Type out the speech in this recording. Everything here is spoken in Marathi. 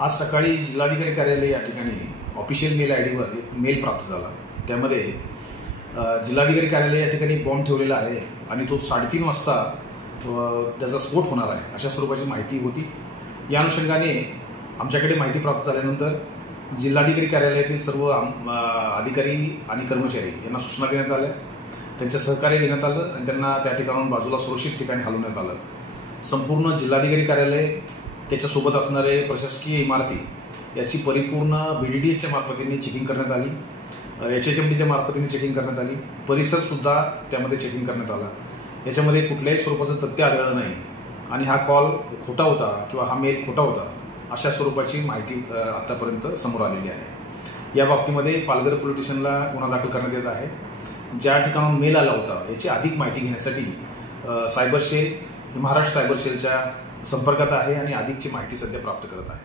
आज सकाळी जिल्हाधिकारी कार्यालय या ठिकाणी ऑफिशियल मेल आयडीवर एक मेल प्राप्त झाला। त्यामध्ये जिल्हाधिकारी कार्यालय या ठिकाणी बॉम्ब ठेवलेला आहे आणि तो 3:30 वाजता त्याचा स्फोट होणार आहे अशा स्वरूपाची माहिती होती। या अनुषंगाने आमच्याकडे माहिती प्राप्त झाल्यानंतर जिल्हाधिकारी कार्यालयातील सर्व अधिकारी आणि कर्मचारी यांना सूचना देण्यात आल्या, त्यांचे सहकार्य देण्यात आलं आणि त्यांना त्या ठिकाणाहून बाजूला सुरक्षित ठिकाणी हलवण्यात आलं। संपूर्ण जिल्हाधिकारी कार्यालय, त्याच्यासोबत असणारे प्रशासकीय इमारती याची परिपूर्ण BDDHच्या मार्फतीने चेकिंग करण्यात आली, HHMDच्या मार्फतीने चेकिंग करण्यात आली, परिसरसुद्धा त्यामध्ये चेकिंग करण्यात आला। याच्यामध्ये कुठल्याही स्वरूपाचं तथ्य आढळलं नाही आणि हा कॉल खोटा होता किंवा हा मेल खोटा होता अशा स्वरूपाची माहिती आतापर्यंत समोर आलेली आहे। या बाबतीमध्ये पालघर पोलीस स्टेशनला गुन्हा दाखल करण्यात येत आहे। ज्या ठिकाणाहून मेल आला होता याची अधिक माहिती घेण्यासाठी सायबर सेल, महाराष्ट्र सायबर सेलच्या संपर्कात आहे आणि अधिकची माहिती सध्या प्राप्त करत आहे।